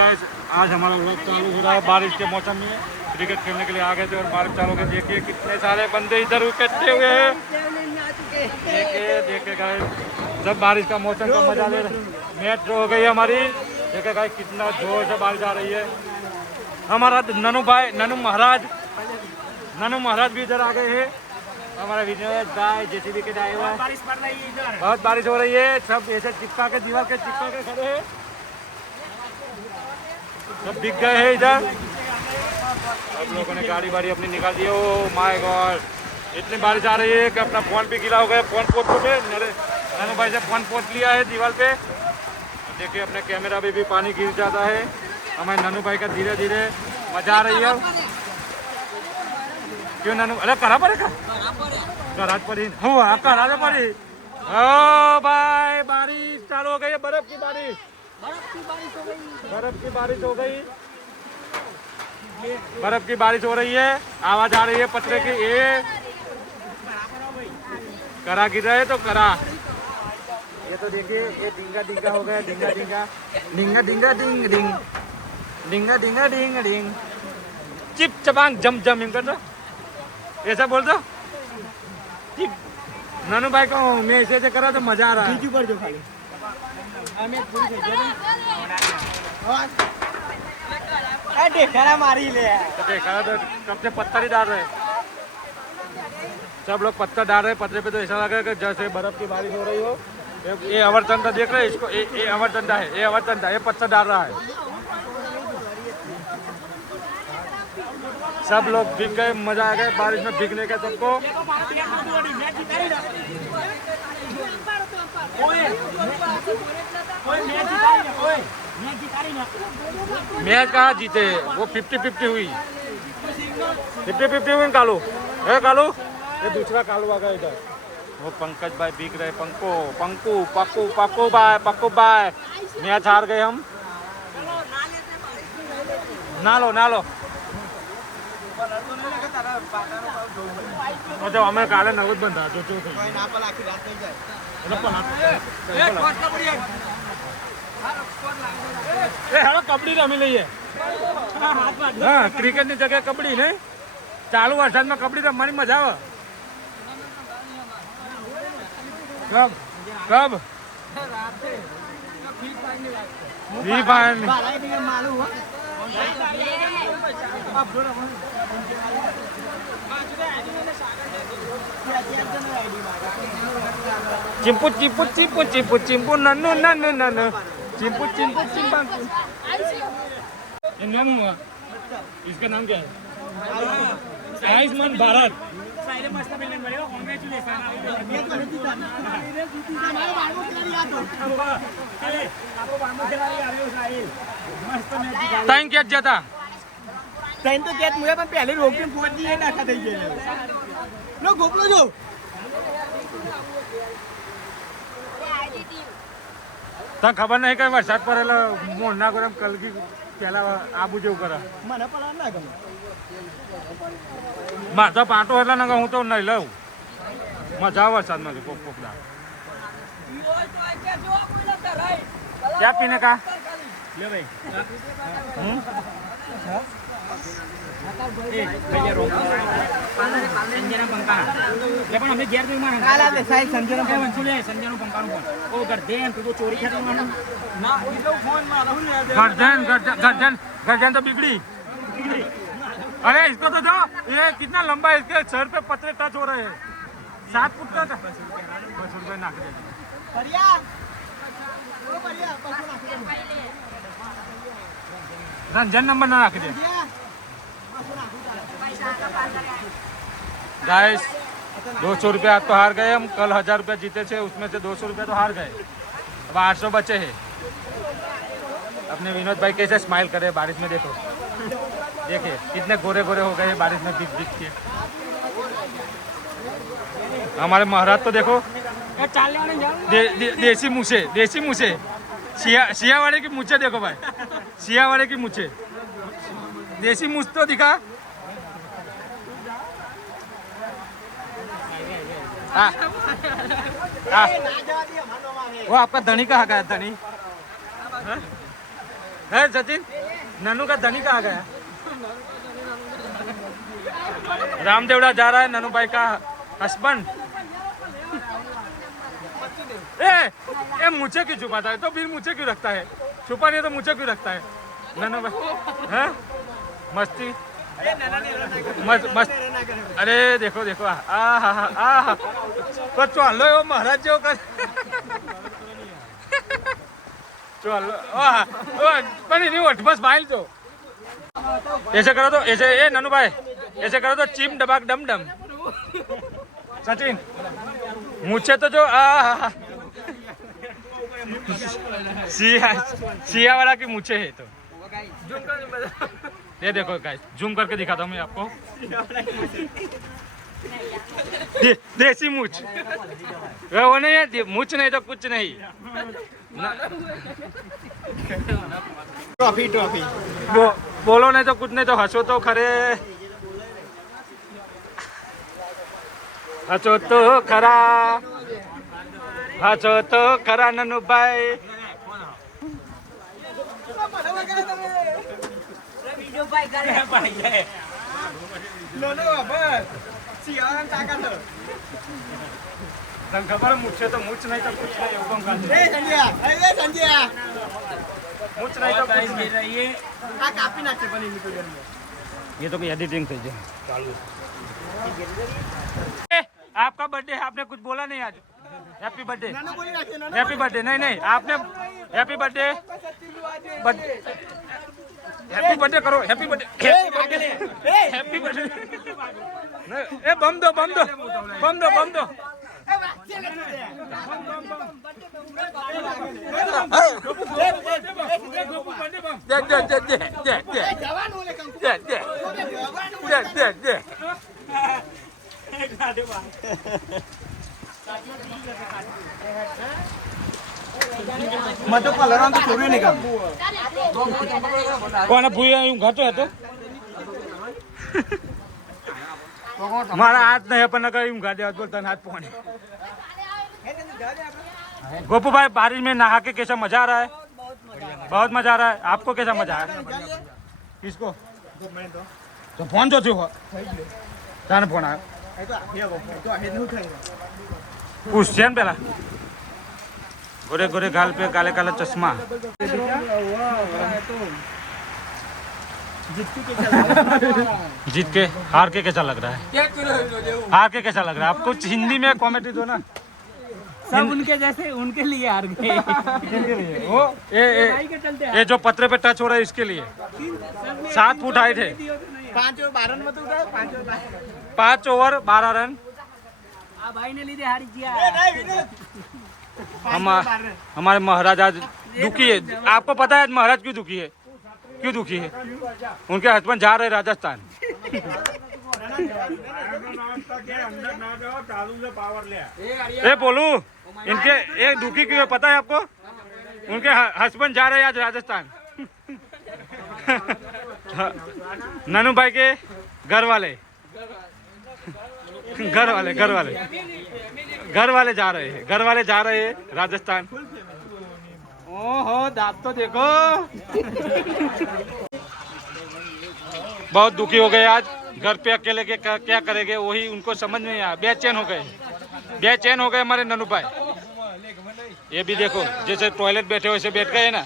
आज हमारा व्लॉग चालू हो रहा है बारिश के मौसम में। क्रिकेट खेलने के लिए आ गए थे और बारिश चालू हो गई। देखिए कितने सारे बंदे इधर इकट्ठे हुए हैं। देखिए गाइस सब बारिश का मौसम का मजा ले रहे। मैच हो गई हमारी। देखिए गाइस कितना जोर से बारिश आ रही है। हमारा ननू महाराज भी इधर आ गए हैं। हमारा विजय गाय जेसीबी के आए हुआ है। बारिश पड़ रही है इधर, बहुत बारिश हो रही है। सब ऐसे चिपका के दीवार के चिपका के खड़े हैं। सब बिक गए हैं इधर। अब लोगों ने गाड़ी वाड़ी अपनी निकाल दी। ओ माय गॉड इतनी बारिश आ रही है कि अपना फोन भी गीला हो गया। फोन पोत ननू भाई से फोन पोत लिया है दीवार पे। देखिए अपने कैमरा भी पानी गिर जाता है। हमारे ननू भाई का धीरे धीरे मजा आ रही है। क्यों ननू अरे करा पड़ेगा कराज पड़ी हुआ करा पड़ी। ओ भाई बारिश चालू हो गई है। बर्फ की बारिश हो गई। बर्फ की बारिश हो रही है। आवाज आ रही है पत्थर की। ये करा गिर रहा है तो करा। ये तो देखिए ये डिंगा डिंगा हो गया। डिंगा डिंगा डिंगा डिंगा डिंग डिंग डिंगा डिंगा डिंग डिंग चिप चपांग जम जम कर दो। ऐसा बोल दो नानू भाई को मैं ऐसे करा तो मजा आ रहा है। पर जो खाली मारी ले देखा तो कब से पत्थर ही डाल रहे। सब लोग पत्थर डाल रहे। पत्थर पे तो ऐसा लगा कि जैसे बर्फ की बारिश हो रही हो। ये अवरचंदा देख रहे हैं इसको। ये अवरचंदा है। ये अवरचंदा ये पत्थर डाल रहा है। सब लोग भीग गए। मजा आ गया बारिश में भीगने का सबको। मैच कहाँ जीते वो 50-50 हुई। 50-50 हुई। कालू है कालू ये दूसरा कालू आ गया इधर। वो पंकज भाई भीग रहे। पक्कू भाई मैच हार गए हम। ना लो तो हमें काले नगद बंदा जो कबड्डी रमी लीए। हाँ क्रिकेट ની જગ્યાએ કબડ્ડી નહીં ચાલુ વરસાદમાં કબડ્ડી રમવાની મજા આવે। કબ ફ્રી ફાયર चिंपू नन्नू चिंपा। इसका नाम क्या है? आयुष्मान भारत। टाइम क्या जाता टाइम तो क्या मुझे पहले रोक के फोड़ दिए नाका दे लो गोपलो जो ता खबर नहीं कई वरसाद पड़ेला मोना गरम कल की पहला आबू जेव करा મને પડા ના ગમે માથા પાટો એટલે ના હું તો નહીં લઉં મજા આવે વરસાદમાં કોક કોકડા क्या पीने का ले भाई संजना पंखा ले पण हमने घेर दे मार काला ले साइज संजना पंखा ले संजना पंखा नु ओ गर्दन तू तो चोरी खाती मार ना ई तो फोन मार गर्दन तो बिगड़ी। अरे इसको तो दो। ये कितना लंबा है। इसके सर पे पत्थर टच हो रहे हैं। 7 फुट का 5 रुपए नाक दे बढ़िया बढ़िया पैसे नाक दे रंजन नंबर ना नाक दे गाइस। 200 रुपया तो हार गए हम। कल 1000 रुपया जीते थे उसमें से 200 रुपया तो हार गए। अब 800 बचे हैं। अपने विनोद भाई कैसे स्माइल करे बारिश में। देखो देखिए कितने गोरे गोरे हो गए बारिश में भीग भीग के। हमारे महाराज तो देखो देसी मूछे सिया वाले की मूछे देखो भाई। सिया वाले की मूछे देसी मूछ तो दिखा। वो आपका धनी कहाँ का है? धनी है सचिन, ननू का धनी कहाँ गया? रामदेवड़ा जा रहा है ननू भाई का हस्बैंड। ए मुझे क्यों छुपाता है? तो फिर मुझे क्यों रखता है? छुपा नहीं तो मुझे क्यों रखता है ननू भाई? हैं मस्ती मस्त। अरे देखो देखो तो चलो वो महाराज जो कर चलो पण नहीं उठ बस बाइल तो ऐसे करो तो ऐसे ये ननू भाई ऐसे करो तो चिम डबाक डम डम। सचिन मुझे तो जो सिया वाला की मुझे है तो ये देखो गाइस जूम करके दिखाता हूँ मैं आपको। देसी मूछ वो नहीं है, मूछ नहीं तो कुछ नहीं। ट्रॉफी ट्रॉफी बोलो नहीं तो कुछ नहीं तो हंसो तो खरे, हंसो तो खरा, हंसो तो खरा ननू भाई। खबर मुझे तो मूछ नहीं तो कुछ नहीं हुक्म का मूछ नहीं तो कुछ नहीं। ये तो एडिटिंग थी जो चालू। आपका बर्थडे है, आपने कुछ बोला नहीं आज। Happy birthday, happy birthday. नहीं नहीं आपने हैप्पी बर्थडे, हैप्पी बर्थडे करो, हैप्पी बर्थडे, हैप्पी बर्थडे। ए बम दो बम दो बम दो बम दो। मैं तो कलर तो छोड़ नहीं कर कौन भूया यूं घाटो है तो मारा हाथ नहीं अपन नका यूं घाटे हाथ बोलता हाथ पहुंचे। गोपू भाई बारिश में नहा के कैसा मजा आ रहा है? बहुत मजा आ रहा है। आपको कैसा मजा आ रहा है? किसको तो फोन जो हो ताने फोन आया क्वेश्चन पहला गोरे गोरे गाल पे काले काला चश्मा। जीत के हार के कैसा लग रहा है? हार के कैसा लग रहा है? आप कुछ हिंदी में कॉमेडी दो ना। सब उनके जैसे उनके लिए हार गए। वो ये जो पत्रे पे टच हो रहा है इसके लिए 7 फुट हाइट है। 5 ओवर 12 में तो उड़ा 5 ओवर 12 रन भाई ने लीधे हारी किया। हमारे महाराज आज दुखी है। आपको पता है आज महाराज क्यों दुखी है? क्यों दुखी है? उनके हस्बैंड जा रहे राजस्थान। ए बोलू इनके एक दुखी क्यों है पता है आपको? उनके हस्बैंड जा रहे हैं आज राजस्थान। ननू भाई के घर वाले घर वाले घर वाले घर वाले जा रहे हैं, घर वाले जा रहे हैं राजस्थान। ओहो दांत तो देखो। बहुत दुखी हो गए आज। घर पे अकेले के क्या करेंगे वही उनको समझ नहीं आया। बेचैन हो गए, बेचैन हो गए हमारे ननू भाई। ये भी देखो जैसे टॉयलेट बैठे वैसे बैठ गए ना।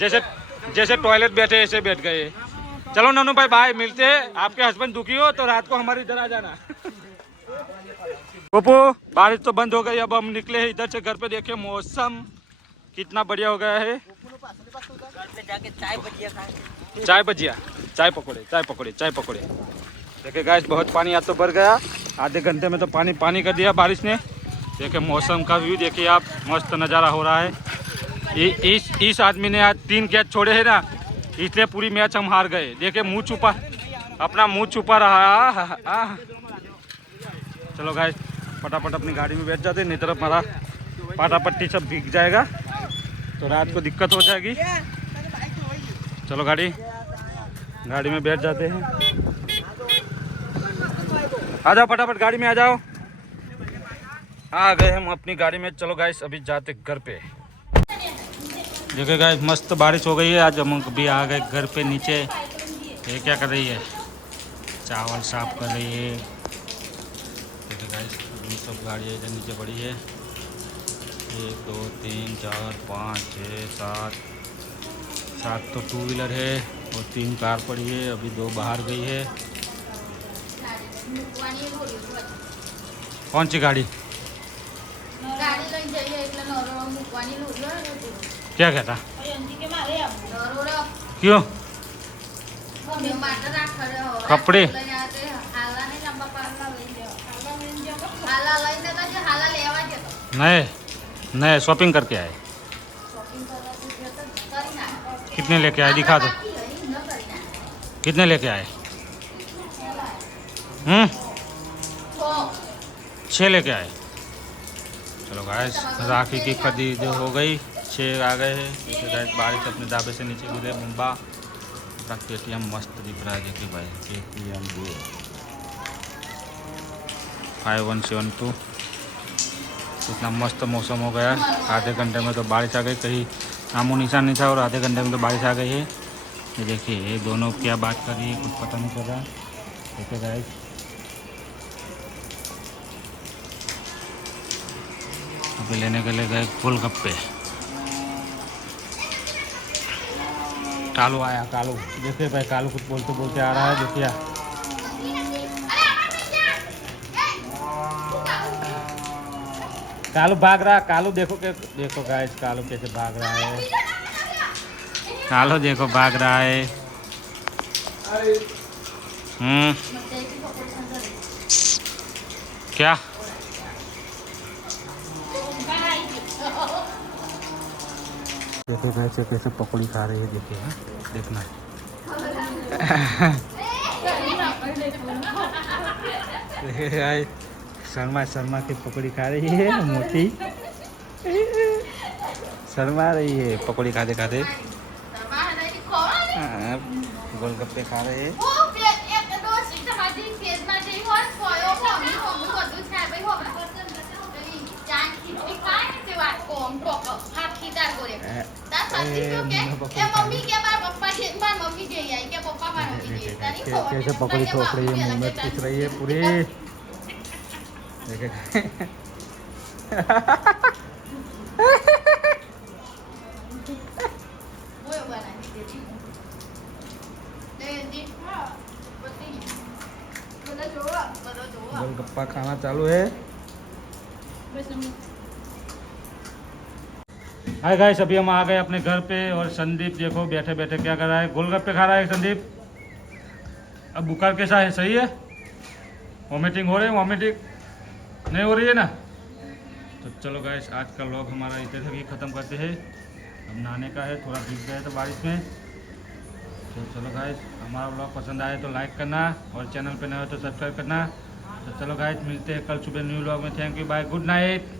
जैसे जैसे टॉयलेट बैठे ऐसे बैठ गए। चलो ननू भाई बाय, मिलते हैं। आपके हस्बैंड दुखी हो तो रात को हमारे इधर आ जाना। गोपू बारिश तो बंद हो गई, अब हम निकले हैं इधर से घर पे। देखे मौसम कितना बढ़िया हो गया है। चाय भजिया, चाय पकौड़े, चाय पकौड़े, चाय पकौड़े। देखिए गाइस बहुत पानी आज तो भर गया। आधे घंटे में तो पानी पानी कर दिया बारिश ने। देखिए मौसम का व्यू देखिए आप, मस्त नज़ारा हो रहा है। इस आदमी ने आज 3 कैच छोड़े हैं ना, इसलिए पूरी मैच हम हार गए। देखिए मुंह छुपा, अपना मुंह छुपा रहा। चलो गाइस फटाफट अपनी गाड़ी में बैठ जाते, नहीं तरफ हमारा पाटा पट्टी सब भीग जाएगा तो रात को दिक्कत हो जाएगी। चलो गाड़ी में बैठ जाते हैं। आ जाओ फटाफट गाड़ी में आ जाओ। आ गए हम अपनी गाड़ी में। चलो गाइस अभी जाते घर पे। देखिए गाइस मस्त बारिश हो गई है। आज हम भी आ गए घर पे नीचे। ये क्या कर रही है? चावल साफ कर रही है। देखिए गाइस ये सब गाड़ियाँ इधर नीचे पड़ी है। 1 2 3 4 5 6 7 7 तो 2 व्हीलर है और 3 कार पड़ी है। अभी 2 बाहर गई है। कौन सी गाड़ी? क्या कहता? क्यों? कपड़े नए नए शॉपिंग करके आए। कितने लेके आए दिखा दो। कितने लेके आए? 6 लेके आए। चलो गाइस राखी की खरीद हो गई। 6 आ गए हैं। देखिए गाइस बारिश अपने दाबे से नीचे गिरे। मुंबा अपना KTM मस्त दिख रहा है। देखिए भाई KTM 5172 इतना मस्त मौसम हो गया। आधे घंटे में तो बारिश आ गई। कहीं नामो निशान नहीं था और आधे घंटे में तो बारिश आ गई है। ये देखिए ये दोनों क्या बात कर रही है कुछ पता नहीं चल रहा। देखिए गाइस अभी लेने के लिए गए गोलगप्पे। कालू आया। कालू देखिए भाई कालू कुछ बोलते बोलते आ रहा है। देखिए कालू भाग रहा। कालू देखो के देखो गाइस कालू कैसे भाग रहा है। कालू देखो भाग रहा है। क्या देखिए गाइस कैसे पकौड़ी खा रही है। देखिए देखना देखिए गाइस शर्मा शर्मा की पकौड़ी खा रही है। मोटी शर्मा रही है पकौड़ी खाते खाते। गोलगप्पे खा रहे हैं। कैसे पकौड़ी ठोक रही है मुंह में घुस रही है पूरी। गोलगप्पा खाना चालू है। हाय गाइस अभी हम आ गए अपने घर पे और संदीप देखो बैठे बैठे क्या कर रहा है? गोलगप्पे खा रहा है संदीप। अब बुखार कैसा है? सही है? वॉमिटिंग हो रही है? वॉमिटिंग नहीं हो रही है ना? तो चलो गाइस आज का व्लॉग हमारा इतने तक ही ख़त्म करते हैं। अब नहाने का है। थोड़ा भीग गए तो बारिश में। तो चलो गाइस हमारा व्लॉग पसंद आए तो लाइक करना और चैनल पे नए हो तो सब्सक्राइब करना। तो चलो गाइस मिलते हैं कल सुबह न्यू व्लॉग में। Thank you bye good night.